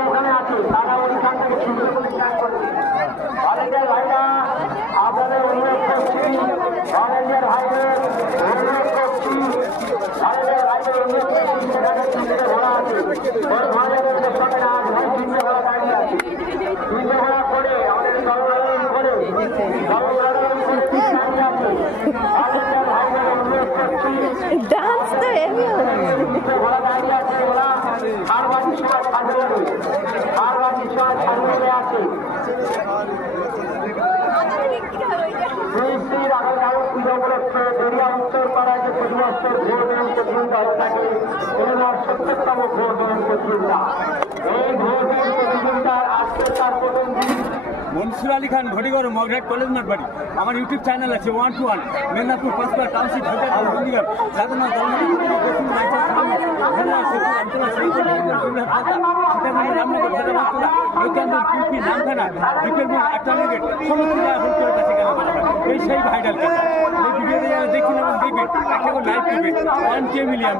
ওখানে আছে তারা ওইখান থেকে ছুটে আপনাদের অনুরোধ করছি ভলেন্টিয়ার ভাইদের অনুরোধ করছি ভলেন্টিয়ার ভাইদের অনুরোধ করছি সেখানে তিনটে ঘোড়া আছে ওই ভলেন্টিয়ারদের সঙ্গে না হয় তিনটে ঘোড়া দাঁড়িয়ে আছে তিনটে ঘোড়া করে আমাদের দলবদল করে দাঁড়িয়ে আছে ভলেন্টিয়ার ভাইদের অনুরোধ করছি ডান্স তো তিনটে ঘোড়া দাঁড়িয়ে আছে ওরা মারবাড়ির সময় ছাড়বে মারবাড়ির সময় ছাড়বে আছে শ্রীশ্রীর আগামীকাল পুজো উপলক্ষে দরিয়া উত্তর পাড়ায় যে প্রতিবছর ভোট দেন প্রতিযোগিতা হয়ে থাকে এবার ৭০তম ভোট দেন প্রতিযোগিতা এই ভোট দেন প্রতিযোগিতার আজকে তার প্রথম দিন মনসুর আলী খান ঘটিগড় মগরাট কলেজ মাঠ বাড়ি আমার ইউটিউব চ্যানেল আছে 1-1 মেদিনীপুর পাঁচবার টাউনশিপ চন্ডীগড় সাধনা এই সেই ভাইরাল কথা এই ভিডিওতে যারা দেখুন এবং দেখবেন একটা লাইভ করবেন 1K মিলিয়ন